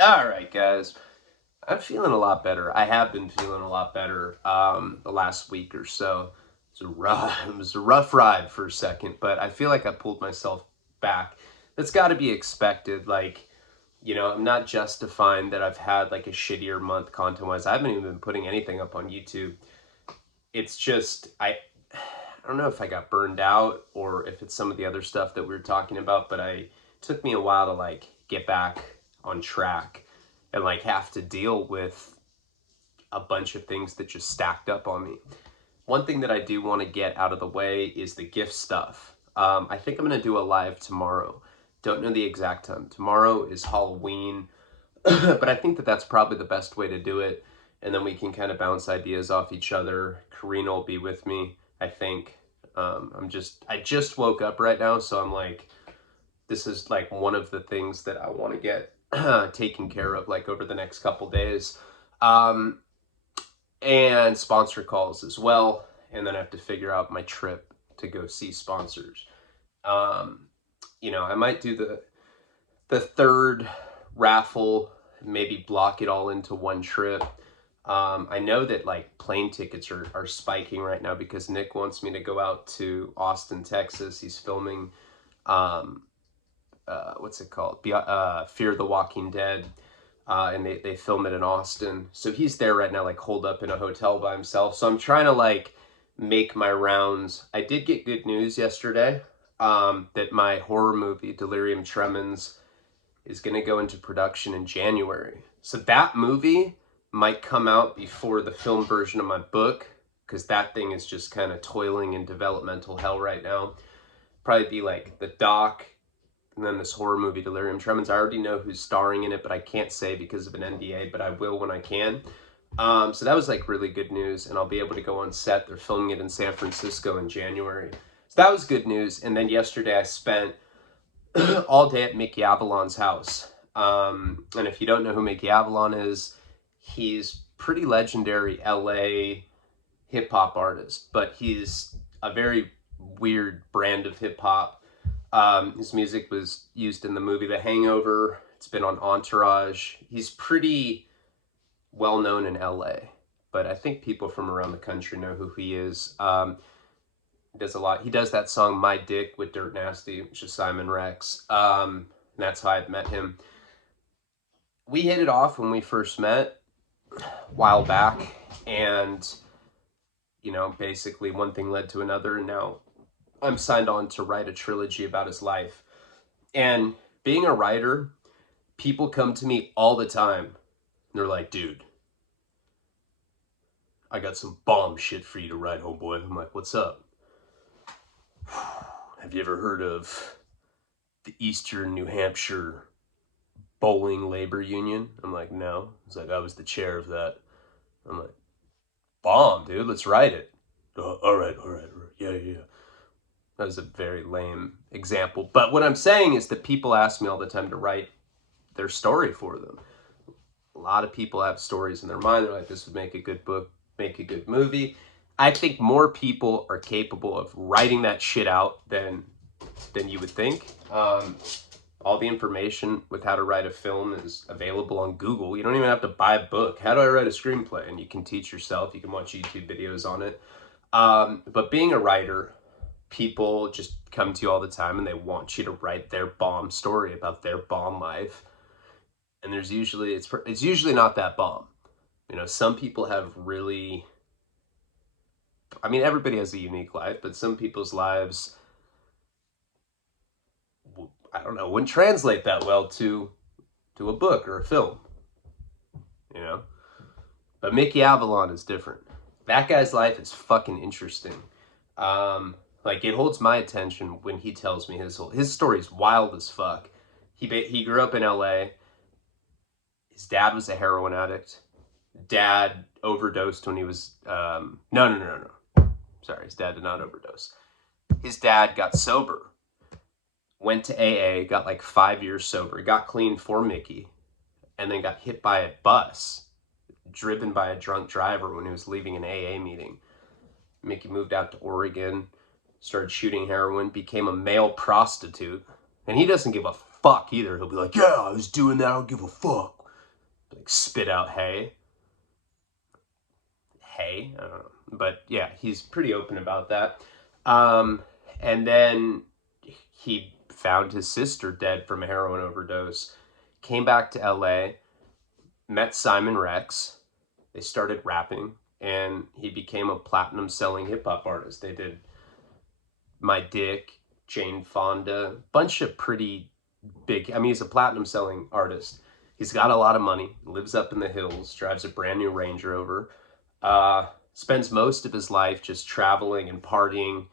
All right, guys. I'm feeling a lot better. I have been feeling a lot better the last week or so. It was a rough ride for a second, but I feel like I pulled myself back. That's got to be expected. Like, I'm not justifying that I've had like a shittier month content-wise. I haven't even been putting anything up on YouTube. It's just I don't know if I got burned out or if it's some of the other stuff that we were talking about, but it took me a while to like get back on track and like have to deal with a bunch of things that just stacked up on me. One thing that I do want to get out of the way is the gift stuff. I think I'm going to do a live tomorrow. Don't know the exact time. Tomorrow is Halloween, but I think that that's probably the best way to do it. And then we can kind of bounce ideas off each other. Karina will be with me, I think. I just woke up right now, so I'm like, this is like one of the things that I want to get taken care of like over the next couple days. Um, and sponsor calls as well. And then I have to figure out my trip to go see sponsors. Um, I might do the third raffle, maybe block it all into one trip. I know that like plane tickets are spiking right now because Nick wants me to go out to Austin, Texas. He's filming, um, what's it called? Fear the Walking Dead. And they film it in Austin. So he's there right now, like holed up in a hotel by himself. So I'm trying to like make my rounds. I did get good news yesterday that my horror movie, Delirium Tremens, is going to go into production in January. So that movie might come out before the film version of my book because that thing is just kind of toiling in developmental hell right now. Probably be like the doc and then this horror movie, Delirium Tremens. I already know who's starring in it, but I can't say because of an NDA, but I will when I can. So that was like really good news, and I'll be able to go on set. They're filming it in San Francisco in January. So that was good news. And then yesterday I spent all day at Mickey Avalon's house. And if you don't know who Mickey Avalon is, he's pretty legendary LA hip hop artist, but he's a very weird brand of hip hop. His music was used in the movie The Hangover. It's been on Entourage. He's pretty well known in LA, but I think people from around the country know who he is. He does a lot. He does that song "My Dick" with Dirt Nasty, which is Simon Rex. And that's how I met him. We hit it off when we first met a while back, and basically one thing led to another, and now I'm signed on to write a trilogy about his life. And being a writer, people come to me all the time. And they're like, dude, I got some bomb shit for you to write, homeboy. I'm like, what's up? Have you ever heard of the Eastern New Hampshire Bowling Labor Union? I'm like, no. He's like, I was the chair of that. I'm like, bomb, dude. Let's write it. All right, all right, all right. Yeah, yeah, yeah. That was a very lame example. But what I'm saying is that people ask me all the time to write their story for them. A lot of people have stories in their mind. They're like, this would make a good book, make a good movie. I think more people are capable of writing that shit out than you would think. All the information with how to write a film is available on Google. You don't even have to buy a book. How do I write a screenplay? And you can teach yourself. You can watch YouTube videos on it. But being a writer, people just come to you all the time and they want you to write their bomb story about their bomb life. And it's usually not that bomb. Some people have really, I mean, everybody has a unique life, but some people's lives, I don't know, wouldn't translate that well to a book or a film, you know? But Mickey Avalon is different. That guy's life is fucking interesting. Like, it holds my attention when he tells me his story's wild as fuck. He grew up in LA. His dad was a heroin addict. Dad overdosed when he was, no. Sorry, his dad did not overdose. His dad got sober, went to AA, got like 5 years sober, got clean for Mickey, and then got hit by a bus driven by a drunk driver when he was leaving an AA meeting. Mickey moved out to Oregon, started shooting heroin, became a male prostitute, and he doesn't give a fuck either. He'll be like, yeah, I was doing that, I don't give a fuck. like spit out hay. I don't know. But yeah, he's pretty open about that. Um, and then he found his sister dead from a heroin overdose, came back to LA, met Simon Rex. They started rapping, and he became a platinum selling hip hop artist. They did My Dick, Jane Fonda, bunch of pretty big. I mean, he's a platinum selling artist. He's got a lot of money, lives up in the hills, drives a brand new Range Rover, spends most of his life just traveling and partying.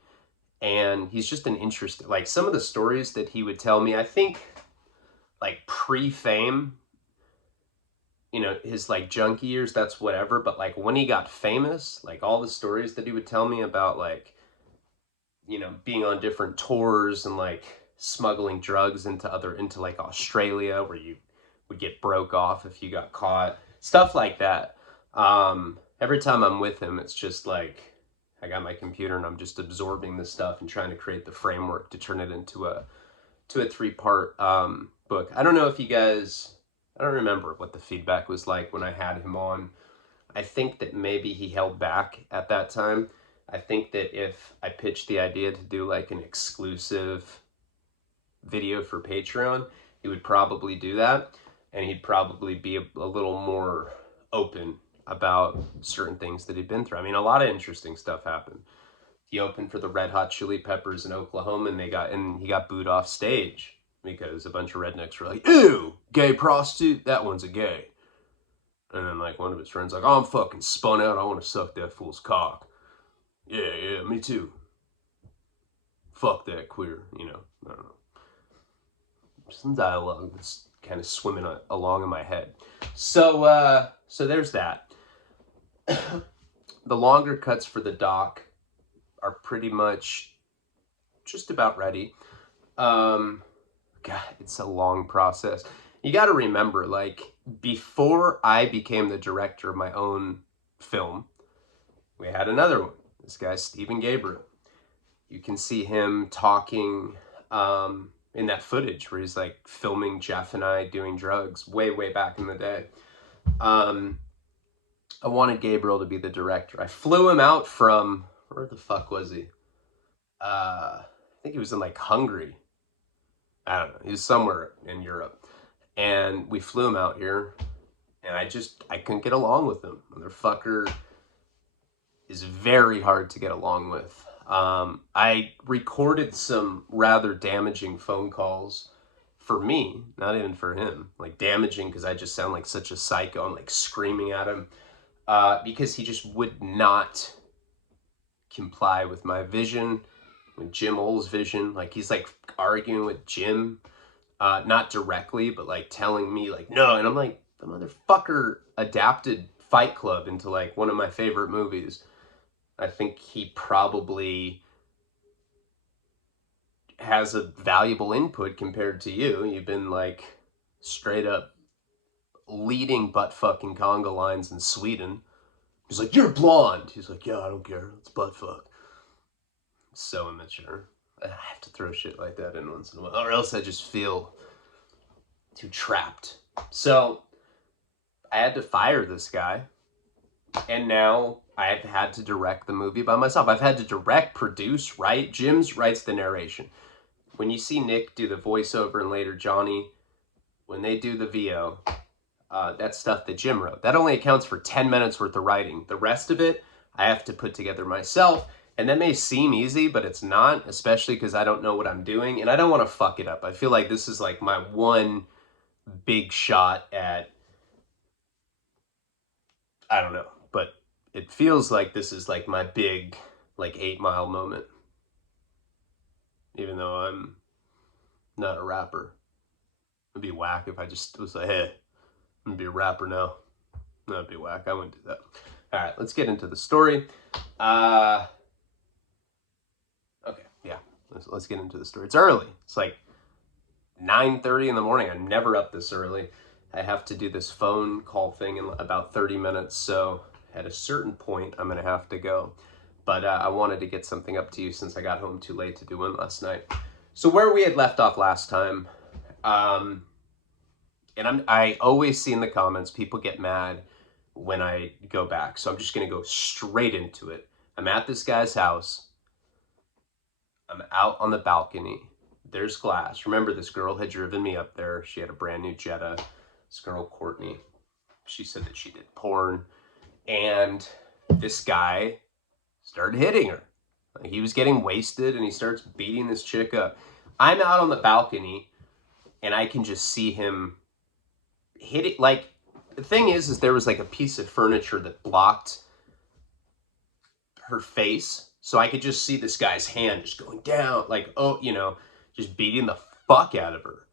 And he's just an interesting, like some of the stories that he would tell me, I think like pre-fame, his like junkie years, that's whatever. But like when he got famous, like all the stories that he would tell me about like, being on different tours and like smuggling drugs into like Australia where you would get broke off if you got caught, stuff like that. Every time I'm with him, it's just like I got my computer and I'm just absorbing this stuff and trying to create the framework to turn it into a 3-part book. I don't know if you guys, I don't remember what the feedback was like when I had him on. I think that maybe he held back at that time. I think that if I pitched the idea to do like an exclusive video for Patreon, he would probably do that, and he'd probably be a little more open about certain things that he'd been through. I mean, a lot of interesting stuff happened. He opened for the Red Hot Chili Peppers in Oklahoma, and he got booed off stage because a bunch of rednecks were like, "Ew, gay prostitute, that one's a gay." And then like one of his friends like, "Oh, I'm fucking spun out. I want to suck that fool's cock." Yeah, me too. Fuck that queer, I don't know. Some dialogue that's kind of swimming along in my head. So there's that. The longer cuts for the doc are pretty much just about ready. God, it's a long process. You got to remember, like, before I became the director of my own film, we had another one. This guy, Stephen Gabriel. You can see him talking in that footage where he's like filming Jeff and I doing drugs way back in the day. I wanted Gabriel to be the director. I flew him out from, where the fuck was he? I think he was in like Hungary. I don't know. He was somewhere in Europe. And we flew him out here, and I couldn't get along with him. Motherfucker is very hard to get along with. I recorded some rather damaging phone calls for me, not even for him. Like damaging because I just sound like such a psycho. I'm like screaming at him because he just would not comply with my vision, with Jim Ole's vision. Like he's like arguing with Jim, not directly, but like telling me like no. And I'm like, the motherfucker adapted Fight Club into like one of my favorite movies. I think he probably has a valuable input compared to you. You've been like straight up leading butt fucking conga lines in Sweden. He's like, "You're blonde." He's like, "Yeah, I don't care. It's butt fuck." So immature. I have to throw shit like that in once in a while, or else I just feel too trapped. So I had to fire this guy, and now I've had to direct the movie by myself. I've had to direct, produce, write. Jim's writes the narration. When you see Nick do the voiceover and later Johnny, when they do the VO, that's stuff that Jim wrote. That only accounts for 10 minutes worth of writing. The rest of it, I have to put together myself. And that may seem easy, but it's not, especially because I don't know what I'm doing. And I don't want to fuck it up. I feel like this is like my one big shot at, I don't know, but it feels like this is like my big, like 8 Mile moment. Even though I'm not a rapper. It'd be whack if I just was like, hey, I'm gonna be a rapper now. That'd be whack. I wouldn't do that. All right, let's get into the story. Okay, yeah, let's get into the story. It's early. It's like 9:30 in the morning. I'm never up this early. I have to do this phone call thing in about 30 minutes, so at a certain point, I'm gonna have to go. But I wanted to get something up to you since I got home too late to do one last night. So where we had left off last time, And I always see in the comments people get mad when I go back. So I'm just going to go straight into it. I'm at this guy's house. I'm out on the balcony. There's glass. Remember, this girl had driven me up there. She had a brand new Jetta. This girl, Courtney, she said that she did porn. And this guy started hitting her. Like, he was getting wasted and he starts beating this chick up. I'm out on the balcony and I can just see him hit it. Like, the thing is there was like a piece of furniture that blocked her face. So I could just see this guy's hand just going down, like, oh, just beating the fuck out of her.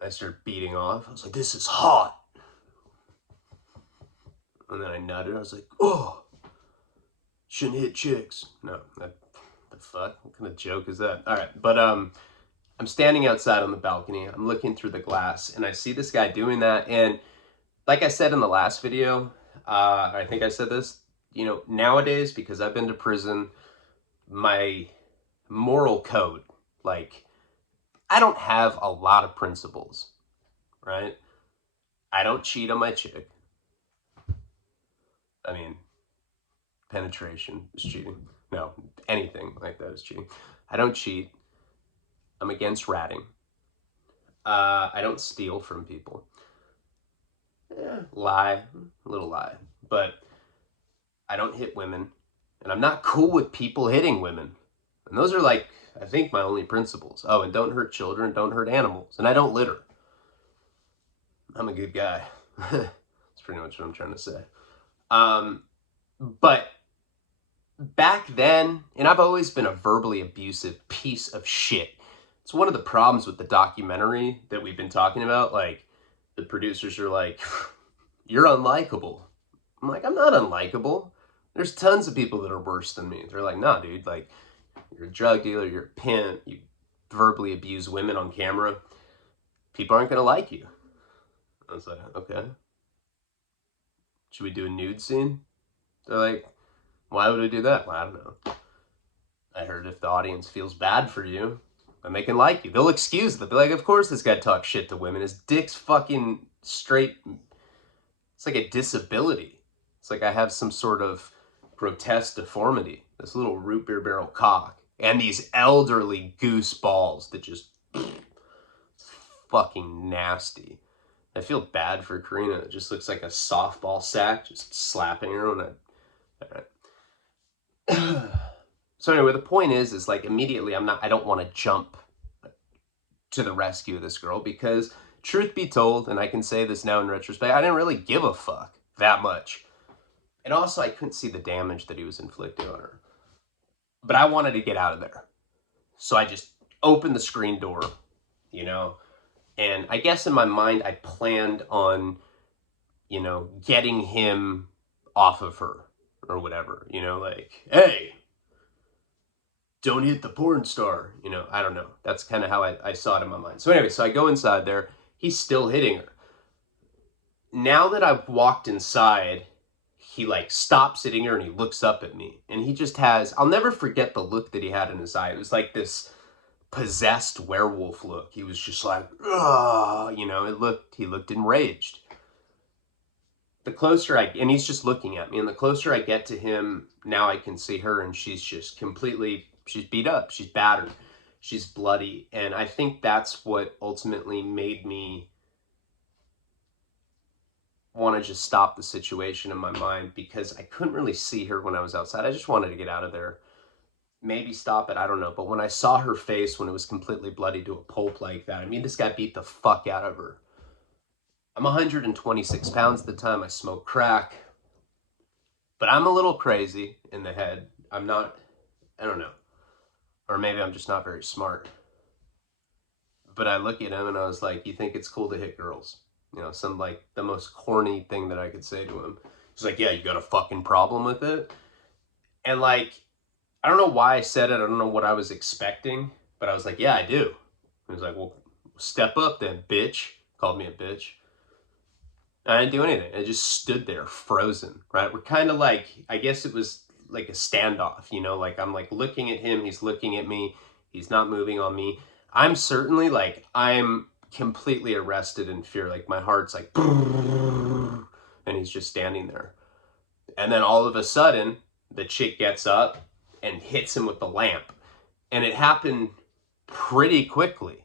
I started beating off. I was like, this is hot. And then I nutted. I was like, oh, shouldn't hit chicks. No, the fuck? What kind of joke is that? All right, but I'm standing outside on the balcony. I'm looking through the glass, and I see this guy doing that. And like I said in the last video, I think I said this, nowadays, because I've been to prison, my moral code, like, I don't have a lot of principles, right? I don't cheat on my chick. I mean, penetration is cheating. No, anything like that is cheating. I don't cheat. I'm against ratting. I don't steal from people. Lie, a little lie. But I don't hit women. And I'm not cool with people hitting women. And those are, like, I think my only principles. Oh, and don't hurt children, don't hurt animals. And I don't litter. I'm a good guy. That's pretty much what I'm trying to say. But back then, and I've always been a verbally abusive piece of shit. It's one of the problems with the documentary that we've been talking about. Like, the producers are like, you're unlikable. I'm like, I'm not unlikable. There's tons of people that are worse than me. They're like, nah, dude, like, you're a drug dealer, you're a pimp, you verbally abuse women on camera. People aren't going to like you. I was like, okay. Should we do a nude scene? They're like, why would we do that? Well, I don't know. I heard if the audience feels bad for you, then they can like you. They'll excuse it. They'll be like, of course this guy talks shit to women. His dick's fucking straight. It's like a disability. It's like I have some sort of grotesque deformity. This little root beer barrel cock. And these elderly goose balls that just... It's fucking nasty. I feel bad for Karina. It just looks like a softball sack just slapping her when I... So anyway, the point is like, immediately I don't want to jump to the rescue of this girl, because truth be told, and I can say this now in retrospect, I didn't really give a fuck that much. And also, I couldn't see the damage that he was inflicting on her. But I wanted to get out of there. So I just opened the screen door, and I guess in my mind, I planned on, getting him off of her or whatever, like, hey, don't hit the porn star. I don't know. That's kind of how I saw it in my mind. So anyway, so I go inside there. He's still hitting her. Now that I've walked inside, he like stops hitting her and he looks up at me. And he just has, I'll never forget the look that he had in his eye. It was like this possessed werewolf look. He was just like, ugh, he looked enraged. The closer and he's just looking at me, and the closer I get to him, now I can see her, and she's just completely, she's beat up, she's battered, she's bloody, and I think that's what ultimately made me want to just stop the situation in my mind, because I couldn't really see her when I was outside. I just wanted to get out of there. Maybe stop it, I don't know, but when I saw her face when it was completely bloody to a pulp like that, I mean, this guy beat the fuck out of her. I'm 126 pounds at the time. I smoke crack. But I'm a little crazy in the head. I'm not, I don't know. Or maybe I'm just not very smart. But I look at him and I was like, you think it's cool to hit girls? Some like the most corny thing that I could say to him. He's like, yeah, you got a fucking problem with it? And like, I don't know why I said it. I don't know what I was expecting. But I was like, yeah, I do. He was like, well, step up then, bitch. Called me a bitch. I didn't do anything. I just stood there frozen, right? We're kind of like, I guess it was like a standoff, like I'm like looking at him, he's looking at me, he's not moving on me. I'm certainly like, I'm completely arrested in fear. Like my heart's like, and he's just standing there. And then all of a sudden, the chick gets up and hits him with the lamp. And it happened pretty quickly,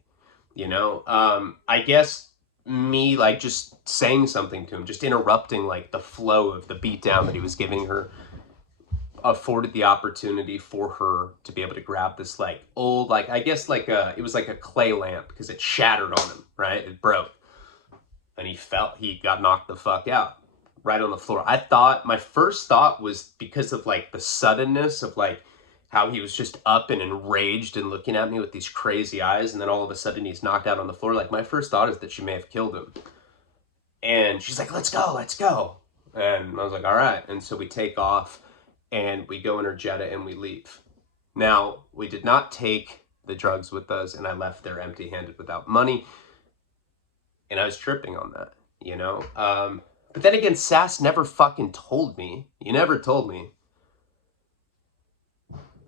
you know? I guess me, like, just saying something to him, just interrupting, like, the flow of the beatdown that he was giving her, afforded the opportunity for her to be able to grab this, like, old, like, I guess, like, it was like a clay lamp, because it shattered on him, right? It broke. And he got knocked the fuck out right on the floor. My first thought was, because of like the suddenness of like how he was just up and enraged and looking at me with these crazy eyes, and then all of a sudden he's knocked out on the floor. Like my first thought is that she may have killed him. And she's like, let's go, let's go. And I was like, all right. And so we take off and we go in her Jetta and we leave. Now, we did not take the drugs with us, and I left there empty-handed without money. And I was tripping on that, you know? But then again, Sass never fucking told me. You never told me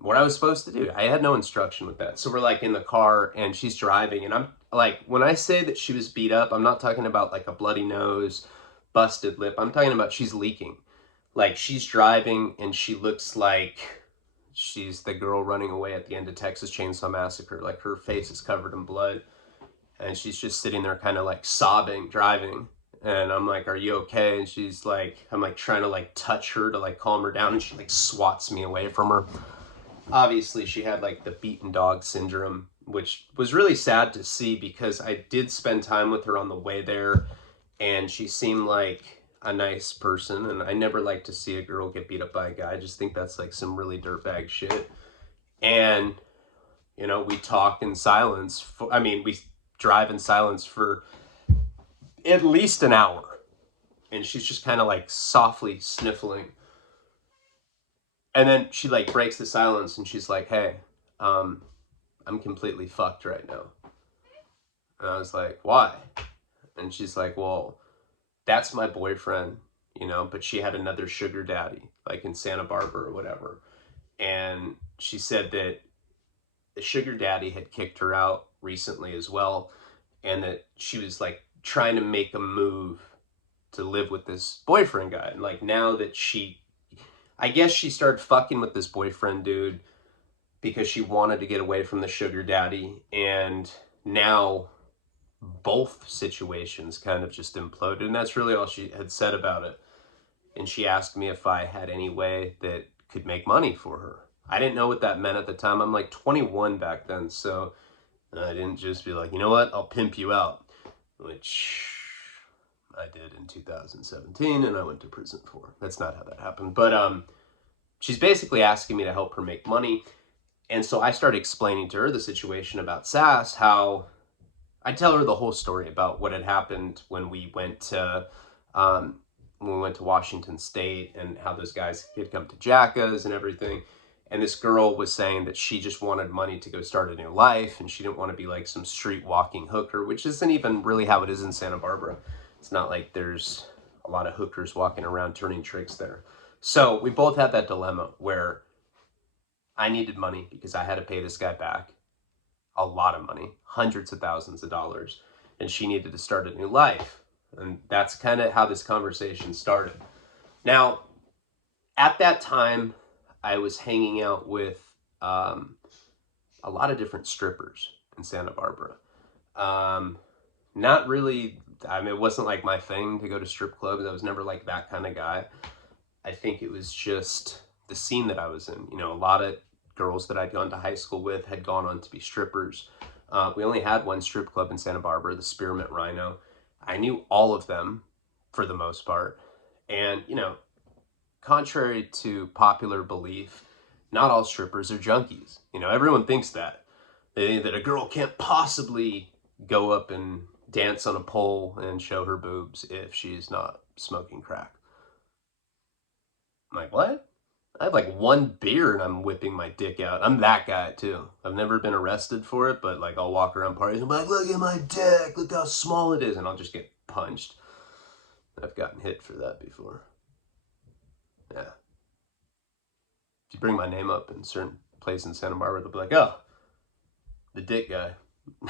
what I was supposed to do. I had no instruction with that. So we're like in the car and she's driving, and I'm like, when I say that she was beat up, I'm not talking about like a bloody nose, busted lip. I'm talking about she's leaking. Like she's driving and she looks like she's the girl running away at the end of Texas Chainsaw Massacre. Like her face is covered in blood. And she's just sitting there kind of like sobbing, driving. And I'm like, are you okay? And she's like, I'm like trying to like touch her to like calm her down. And she like swats me away from her. Obviously she had like the beaten dog syndrome, which was really sad to see, because I did spend time with her on the way there. And she seemed like a nice person. And I never like to see a girl get beat up by a guy. I just think that's like some really dirtbag shit. And, you know, we talk in silence. We drive in silence for at least an hour, and she's just kind of like softly sniffling, and then she like breaks the silence and she's like, hey, I'm completely fucked right now. And I was like, why? And she's like, well, that's my boyfriend, you know, but she had another sugar daddy like in Santa Barbara or whatever. And she said that the sugar daddy had kicked her out recently as well, and that she was like trying to make a move to live with this boyfriend guy. And like now that I guess she started fucking with this boyfriend dude because she wanted to get away from the sugar daddy, and now both situations kind of just imploded. And that's really all she had said about it. And she asked me if I had any way that could make money for her. I didn't know what that meant at the time. I'm like 21 back then, so I didn't just be like, you know what, I'll pimp you out, which I did in 2017, and I went to prison for. That's not how that happened. But she's basically asking me to help her make money. And so I started explaining to her the situation about Sass, how I tell her the whole story about what had happened when we went to Washington State, and how those guys had come to Jacka's and everything. And this girl was saying that she just wanted money to go start a new life, and she didn't want to be like some street walking hooker, which isn't even really how it is in Santa Barbara. It's not like there's a lot of hookers walking around turning tricks there. So we both had that dilemma where I needed money because I had to pay this guy back a lot of money, hundreds of thousands of dollars, and she needed to start a new life. And that's kind of how this conversation started. Now, at that time, I was hanging out with a lot of different strippers in Santa Barbara. Not really, it wasn't like my thing to go to strip clubs. I was never like that kind of guy. I think it was just the scene that I was in. You know, a lot of girls that I'd gone to high school with had gone on to be strippers. We only had one strip club in Santa Barbara, the Spearmint Rhino. I knew all of them for the most part. And, you know, contrary to popular belief, not all strippers are junkies. You know, everyone thinks that. They think that a girl can't possibly go up and dance on a pole and show her boobs if she's not smoking crack. I'm like, what? I have like one beer and I'm whipping my dick out. I'm that guy too. I've never been arrested for it, but like I'll walk around parties and be like, look at my dick, look how small it is, and I'll just get punched. I've gotten hit for that before. Yeah. If you bring my name up in certain places in Santa Barbara, they'll be like, oh, the dick guy.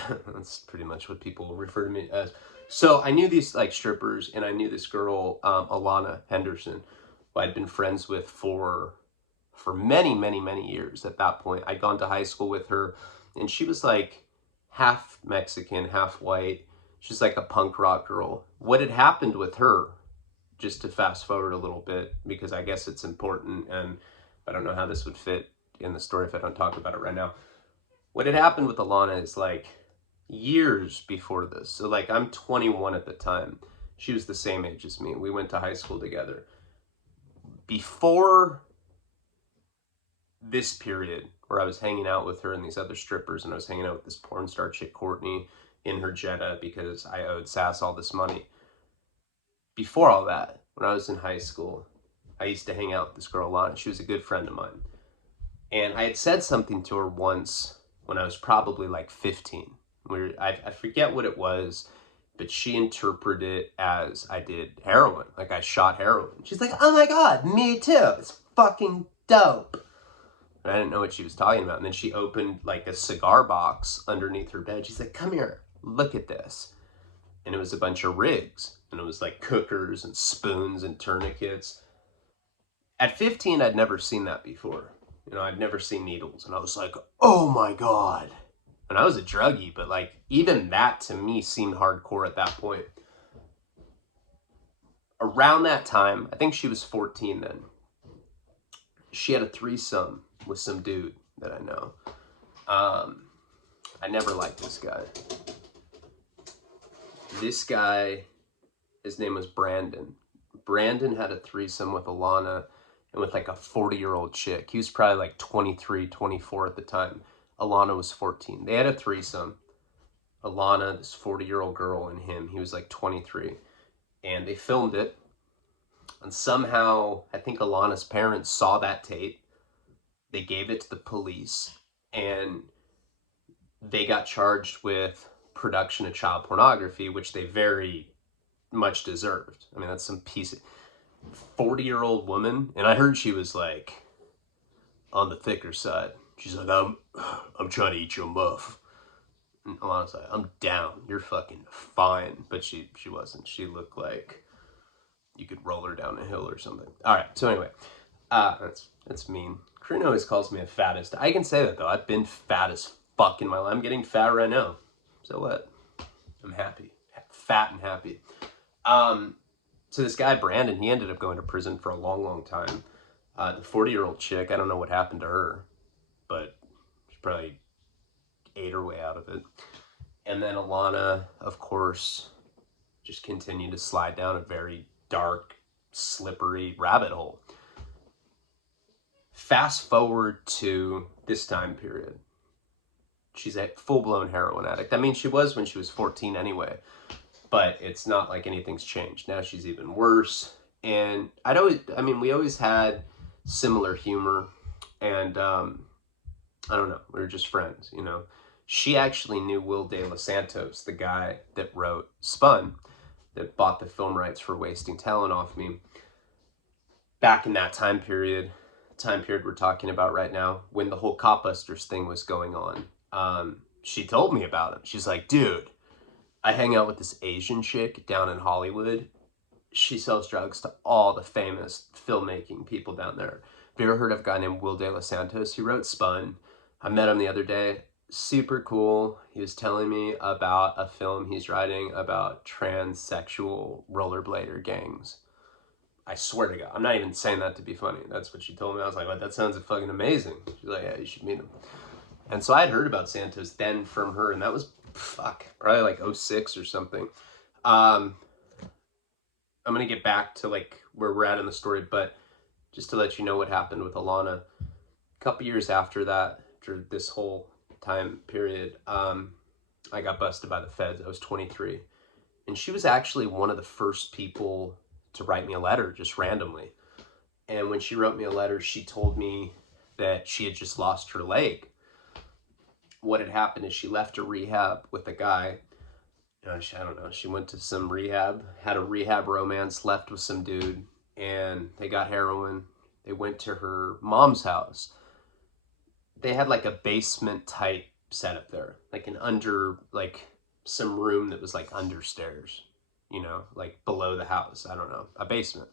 That's pretty much what people refer to me as. So I knew these like strippers, and I knew this girl, Alana Henderson, who I'd been friends with for many, many, many years. At that point, I'd gone to high school with her, and she was like half Mexican, half white. She's like a punk rock girl. What had happened with her, just to fast forward a little bit, because I guess it's important, and I don't know how this would fit in the story if I don't talk about it right now. What had happened with Alana is like years before this. So like I'm 21 at the time. She was the same age as me. We went to high school together. Before this period where I was hanging out with her and these other strippers, and I was hanging out with this porn star chick, Courtney, in her Jetta because I owed Sass all this money. Before all that, when I was in high school, I used to hang out with this girl Alana. She was a good friend of mine. And I had said something to her once when I was probably like 15. I forget what it was, but she interpreted it as I did heroin. Like I shot heroin. She's like, oh my God, me too. It's fucking dope. And I didn't know what she was talking about. And then she opened like a cigar box underneath her bed. She's like, come here, look at this. And it was a bunch of rigs. And it was like cookers and spoons and tourniquets. At 15, I'd never seen that before. You know, I'd never seen needles. And I was like, oh my God. And I was a druggie, but like even that to me seemed hardcore at that point. Around that time, I think she was 14 then, she had a threesome with some dude that I know. I never liked this guy. This guy, his name was Brandon. Brandon had a threesome with Alana and with like a 40-year-old chick. He was probably like 23, 24 at the time. Alana was 14. They had a threesome. Alana, this 40-year-old girl, and him. He was like 23. And they filmed it. And somehow, I think Alana's parents saw that tape. They gave it to the police. And they got charged with production of child pornography, which they very much deserved. I mean, that's some piece of 40-year-old woman. And I heard she was like on the thicker side. She's like, I'm trying to eat your muff. And Alana's like, I'm down. You're fucking fine. But she wasn't. She looked like you could roll her down a hill or something. All right. So anyway, that's mean. Karina always calls me a fattest. I can say that though. I've been fat as fuck in my life. I'm getting fat right now. So what? I'm happy. Fat and happy. So this guy, Brandon, he ended up going to prison for a long, long time. The 40-year-old chick, I don't know what happened to her, but she probably ate her way out of it. And then Alana, of course, just continued to slide down a very dark, slippery rabbit hole. Fast forward to this time period. She's a full-blown heroin addict. I mean, she was when she was 14 anyway, but it's not like anything's changed. Now she's even worse. And we always had similar humor, and I don't know, we were just friends, you know. She actually knew Will De Los Santos, the guy that wrote Spun, that bought the film rights for Wasting Talent off me. Back in that time period we're talking about right now, when the whole Copbusters thing was going on, she told me about him. She's like, dude, I hang out with this Asian chick down in Hollywood. She sells drugs to all the famous filmmaking people down there. Have you ever heard of a guy named Will De Los Santos? He wrote Spun. I met him the other day. Super cool. He was telling me about a film he's writing about transsexual rollerblader gangs. I swear to God, I'm not even saying that to be funny. That's what she told me. I was like, well, that sounds fucking amazing. She's like, yeah, you should meet him. And so I had heard about Santos then from her, and that was, probably like 06 or something. I'm going to get back to like where we're at in the story, but just to let you know what happened with Alana. A couple years after that, after this whole time period, I got busted by the feds. I was 23. And she was actually one of the first people to write me a letter just randomly. And when she wrote me a letter, she told me that she had just lost her leg. What had happened is she left a rehab with a guy. I don't know, she went to some rehab, had a rehab romance, left with some dude, and they got heroin. They went to her mom's house. They had like a basement type setup there, like like some room that was like understairs, like below the house. I don't know, a basement.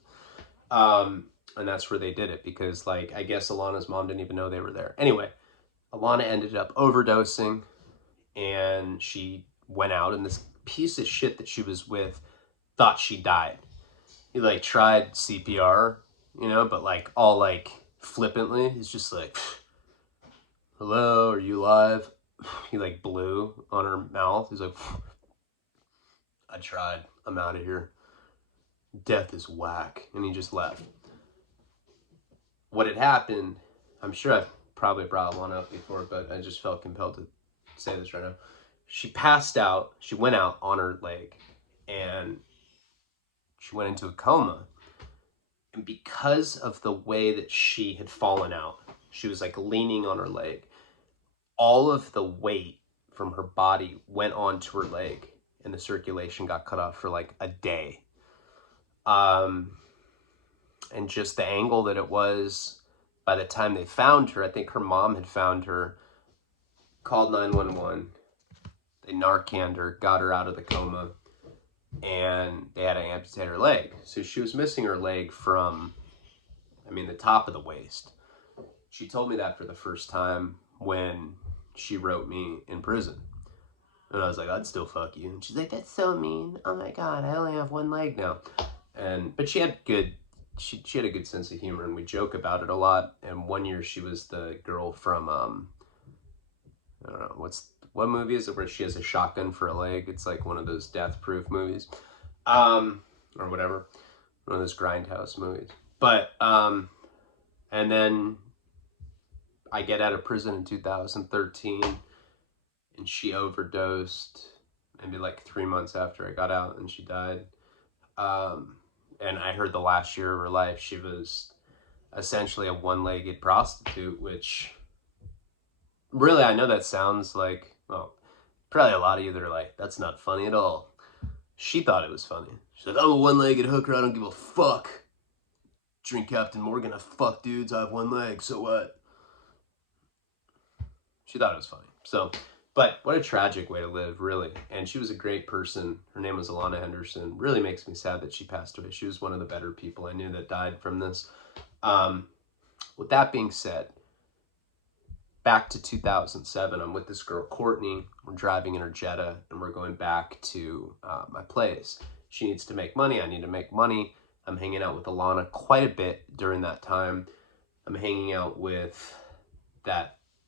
And that's where they did it because, like, I guess Alana's mom didn't even know they were there. Anyway, Alana ended up overdosing, and she went out, and this piece of shit that she was with thought she died. He like tried CPR, but like all like flippantly. He's just like, "Hello, are you alive?" He like blew on her mouth. He's like, "I tried. I'm out of here. Death is whack," and he just left. What had happened, I'm sure I've probably brought one up before, but I just felt compelled to say this right now. She passed out. She went out on her leg, and she went into a coma. And because of the way that she had fallen out, she was like leaning on her leg. All of the weight from her body went onto her leg, and the circulation got cut off for like a day. And just the angle that it was, by the time they found her, I think her mom had found her, called 911. They Narcaned her, got her out of the coma, and they had to amputate her leg. So she was missing her leg from, the top of the waist. She told me that for the first time when she wrote me in prison. And I was like, "I'd still fuck you." And she's like, "That's so mean. Oh my God, I only have one leg now." But she had she had a good sense of humor, and we joke about it a lot. And one year she was the girl from, I don't know, what movie is it where she has a shotgun for a leg? It's like one of those death proof movies. Or whatever. One of those grindhouse movies. But, and then I get out of prison in 2013, and she overdosed maybe like 3 months after I got out, and she died. And I heard the last year of her life, she was essentially a one-legged prostitute, which really, I know that sounds like, well, probably a lot of you that are like, "That's not funny at all." She thought it was funny. She's like, "I'm a one-legged hooker. I don't give a fuck. Drink Captain Morgan. I fuck dudes. I have one leg. So what?" She thought it was funny. So, but what a tragic way to live, really. And she was a great person. Her name was Alana Henderson. Really makes me sad that she passed away. She was one of the better people I knew that died from this. With that being said, back to 2007, I'm with this girl, Courtney. We're driving in her Jetta, and we're going back to my place. She needs to make money. I need to make money. I'm hanging out with Alana quite a bit during that time. I'm hanging out with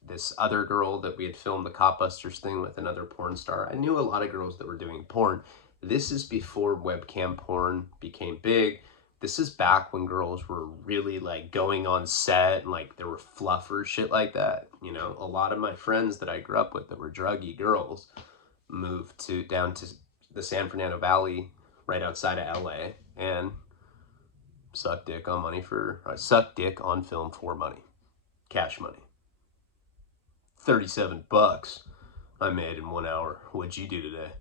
this other girl that we had filmed the Copbusters thing with, another porn star. I knew a lot of girls that were doing porn. This is before webcam porn became big. This is back when girls were really like going on set and like there were fluffers, shit like that. A lot of my friends that I grew up with that were druggy girls moved down to the San Fernando Valley right outside of LA and sucked dick on film for money. Cash money. $37 I made in 1 hour. What'd you do today?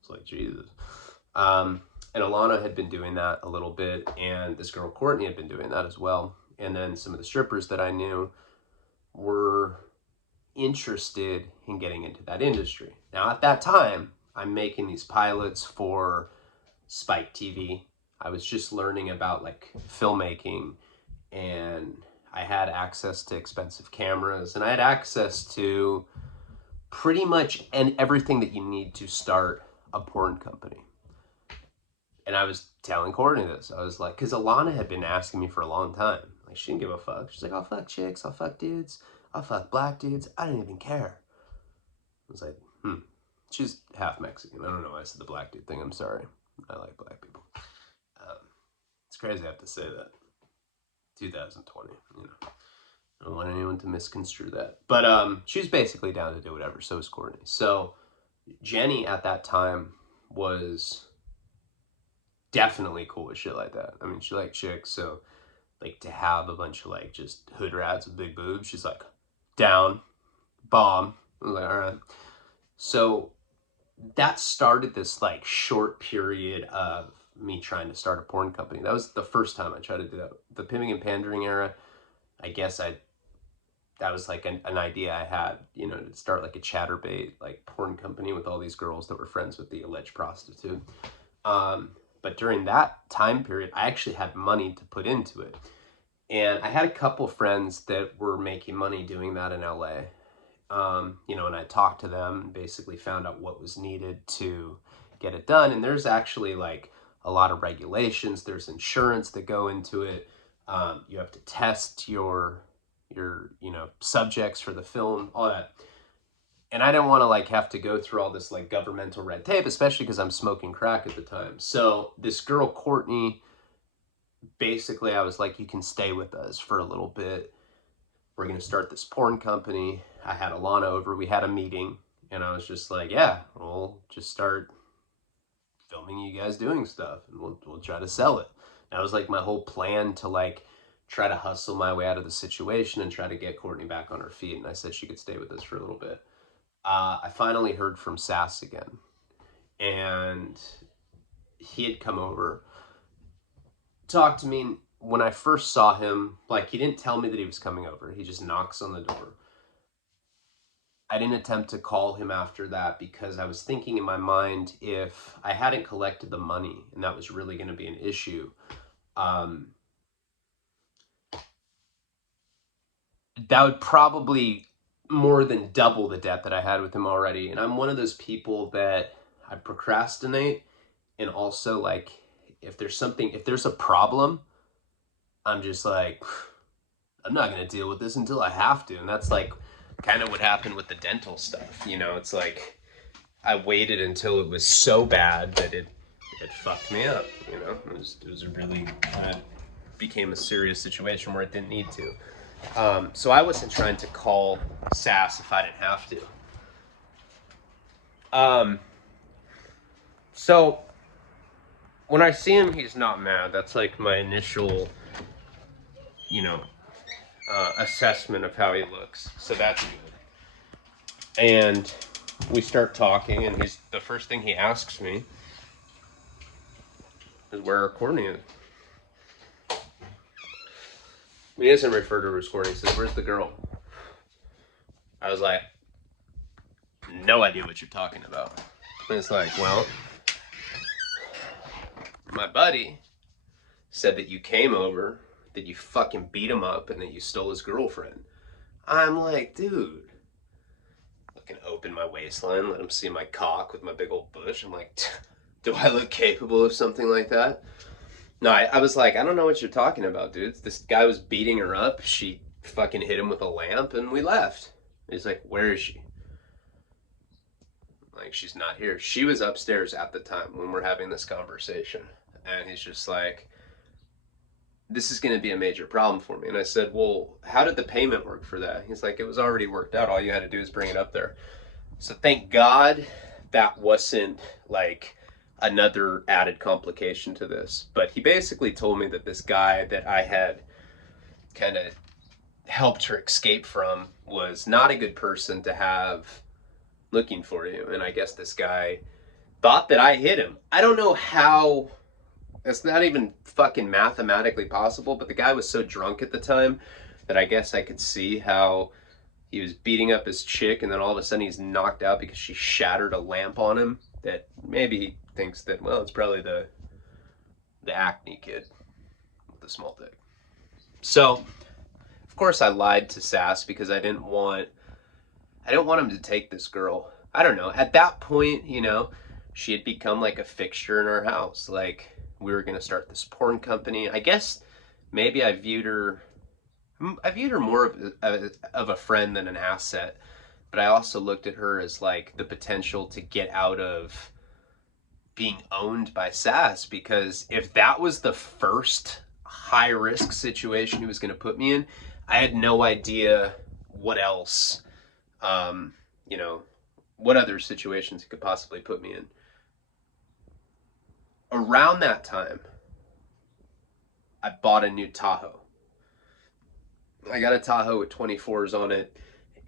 It's like, Jesus. And Alana had been doing that a little bit, and this girl Courtney had been doing that as well. And then some of the strippers that I knew were interested in getting into that industry. Now, at that time, I'm making these pilots for Spike TV. I was just learning about like filmmaking, and I had access to expensive cameras, and I had access to pretty much everything that you need to start a porn company. And I was telling Courtney this. I was like, because Alana had been asking me for a long time. Like, she didn't give a fuck. She's like, "I'll fuck chicks, I'll fuck dudes, I'll fuck black dudes. I didn't even care." I was like, She's half Mexican. I don't know why I said the black dude thing. I'm sorry. I like black people. It's crazy I have to say that. 2020, I don't want anyone to misconstrue that. But she was basically down to do whatever. So was Courtney. So Jenny at that time was definitely cool with shit like that. She liked chicks, so like to have a bunch of like just hood rats with big boobs, she's like, down, bomb. I was like, all right. So that started this like short period of me trying to start a porn company. That was the first time I tried to do that. The pimping and pandering era, I guess I that was like an idea I had, you know, to start like a chatterbait, like porn company with all these girls that were friends with the alleged prostitute. Um, but during that time period, I actually had money to put into it. And I had a couple friends that were making money doing that in LA. You know, and I talked to them and basically found out what was needed to get it done. And there's actually like a lot of regulations. There's insurance that go into it. You have to test your you know subjects for the film, all that. And I didn't want to like have to go through all this like governmental red tape, especially because I'm smoking crack at the time. So this girl Courtney, basically, I was like, you can stay with us for a little bit. We're going to start this porn company. I had Alana over. We had a meeting. And I was just like, yeah, we'll just start filming you guys doing stuff. And we'll try to sell it. That was like my whole plan to like try to hustle my way out of the situation and try to get Courtney back on her feet. And I said she could stay with us for a little bit. I finally heard from Sass again. And he had come over, talked to me. When I first saw him, like, he didn't tell me that he was coming over. He just knocks on the door. I didn't attempt to call him after that because I was thinking in my mind, if I hadn't collected the money and that was really going to be an issue, um, that would probably more than double the debt that I had with him already. And I'm one of those people that I procrastinate, and also like if there's a problem, I'm just like, I'm not going to deal with this until I have to. And that's like kind of what happened with the dental stuff. You know, it's like I waited until it was so bad that it fucked me up. You know, it was a really became a serious situation where it didn't need to. So I wasn't trying to call Sass if I didn't have to. Um, so when I see him, he's not mad. That's like my initial, you know, assessment of how he looks. So that's good. And we start talking, and the first thing he asks me is where Courtney is. He doesn't refer to her as Courtney. He says, "Where's the girl?" I was like, "No idea what you're talking about." And it's like, well, my buddy said that you came over, that you fucking beat him up, and that you stole his girlfriend. I'm like, dude. Fucking open my waistline, let him see my cock with my big old bush. I'm like, do I look capable of something like that? No, I was like, I don't know what you're talking about, dude. This guy was beating her up. She fucking hit him with a lamp, and we left. He's like, where is she? Like, she's not here. She was upstairs at the time when we're having this conversation. And he's just like, this is going to be a major problem for me. And I said, well, how did the payment work for that? He's like, it was already worked out. All you had to do is bring it up there. So thank God that wasn't like another added complication to this. But he basically told me that this guy that I had kind of helped her escape from was not a good person to have looking for you. And I guess this guy thought that I hit him. I don't know how. It's not even fucking mathematically possible, but the guy was so drunk at the time that I guess I could see how he was beating up his chick, and then all of a sudden he's knocked out because she shattered a lamp on him. That maybe he thinks that, well, it's probably the acne kid with the small dick. So of course I lied to Sass because I didn't want him to take this girl. I don't know. At that point, you know, she had become like a fixture in our house. Like, we were gonna start this porn company. I guess maybe I viewed her more of a friend than an asset. But I also looked at her as like the potential to get out of being owned by Sass, because if that was the first high risk situation he was going to put me in, I had no idea what else, you know, what other situations he could possibly put me in. Around that time, I bought a new Tahoe. I got a Tahoe with 24s on it,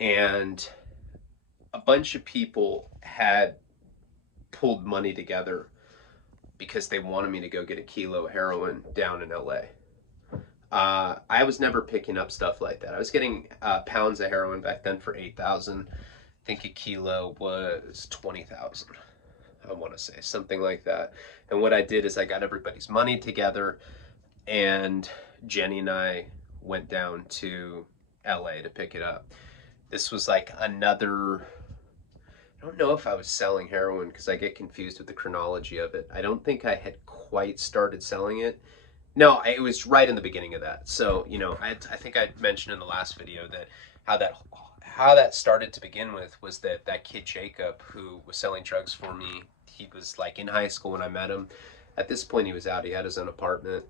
and a bunch of people had pulled money together because they wanted me to go get a kilo of heroin down in LA. I was never picking up stuff like that. I was getting pounds of heroin back then for 8,000. I think a kilo was 20,000. I want to say something like that. And what I did is I got everybody's money together, and Jenny and I went down to LA to pick it up. This was like another. I don't know if I was selling heroin because I get confused with the chronology of it. I don't think I had quite started selling it. No, it was right in the beginning of that. So, I think I mentioned in the last video that how that how that started to begin with was that kid Jacob who was selling drugs for me. He was like in high school when I met him. At this point, he was out. He had his own apartment.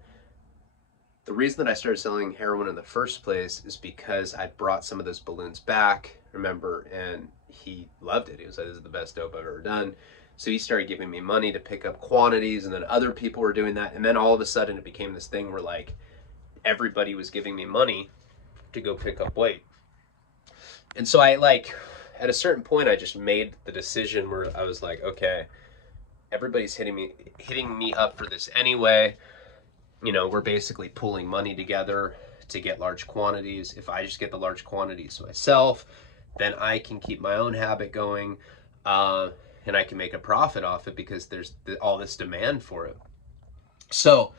The reason that I started selling heroin in the first place is because I brought some of those balloons back, remember, and he loved it. He was like, "This is the best dope I've ever done." So he started giving me money to pick up quantities, and then other people were doing that. And then all of a sudden it became this thing where like everybody was giving me money to go pick up weight. And so I like, at a certain point, I just made the decision where I was like, okay, everybody's hitting me up for this anyway. We're basically pooling money together to get large quantities. If I just get the large quantities myself, then I can keep my own habit going, and I can make a profit off it because there's all this demand for it. So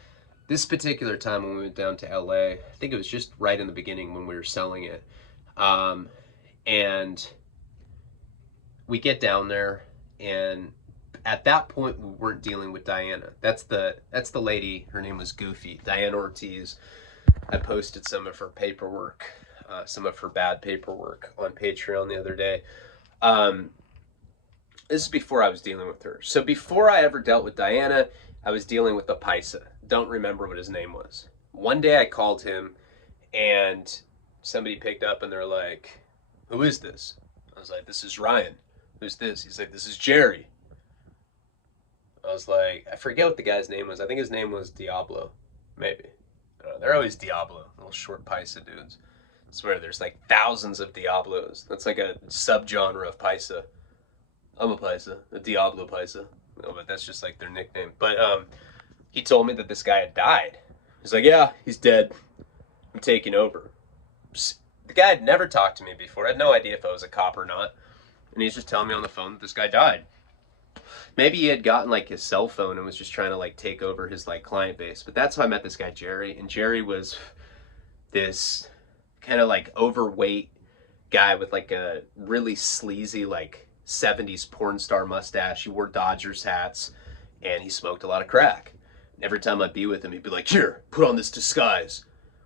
this particular time when we went down to LA, I think it was just right in the beginning when we were selling it, and we get down there, and at that point we weren't dealing with Diana. That's the lady. Her name was Goofy, Diana Ortiz. I posted some of her paperwork, some of her bad paperwork on Patreon the other day. This is before I was dealing with her. So before I ever dealt with Diana, I was dealing with the Paisa. Don't remember what his name was. One day I called him, and somebody picked up and they're like, "Who is this?" I was like, "This is Ryan." "Who's this?" He's like, "This is Jerry." I was like, I forget what the guy's name was. I think his name was Diablo, maybe. They're always Diablo, little short Paisa dudes. I swear there's like thousands of Diablos. That's like a subgenre of Paisa. I'm a Paisa, a Diablo Paisa. No, but that's just like their nickname. But he told me that this guy had died. He's like, "Yeah, he's dead. I'm taking over." The guy had never talked to me before. I had no idea if I was a cop or not. And he's just telling me on the phone that this guy died. Maybe he had gotten like his cell phone and was just trying to like take over his like client base. But that's how I met this guy Jerry. And Jerry was this kind of like overweight guy with like a really sleazy like 70s porn star mustache. He wore Dodgers hats, and he smoked a lot of crack. And every time I'd be with him, he'd be like, "Here, put on this disguise."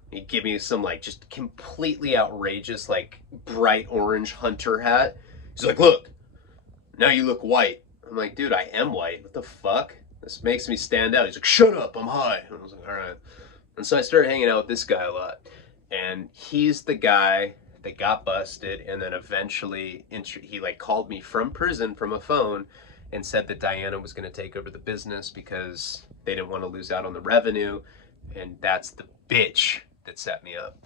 He'd give me some like just completely outrageous like bright orange hunter hat. He's like, "Look, now you look white." I'm like, "Dude, I am white. What the fuck? This makes me stand out." He's like, "Shut up, I'm high." And I was like, "All right." And so I started hanging out with this guy a lot. And he's the guy that got busted, and then eventually he like called me from prison from a phone and said that Diana was going to take over the business because they didn't want to lose out on the revenue. And that's the bitch that set me up.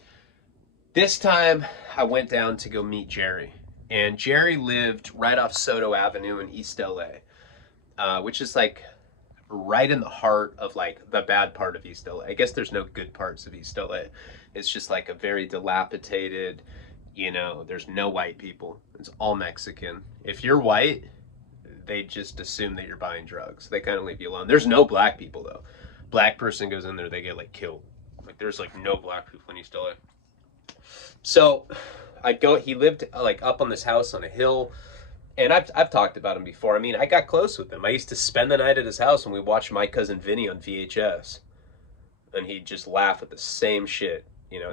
This time I went down to go meet Jerry. And Jerry lived right off Soto Avenue in East LA, which is like right in the heart of like the bad part of East LA. I guess there's no good parts of East LA. It's just like a very dilapidated, there's no white people. It's all Mexican. If you're white, they just assume that you're buying drugs. They kind of leave you alone. There's no black people though. Black person goes in there, they get like killed. Like there's like no black people in East LA. So he lived like up on this house on a hill, and I've talked about him before. I mean, I got close with him. I used to spend the night at his house when we watched My Cousin Vinny on VHS, and he'd just laugh at the same shit.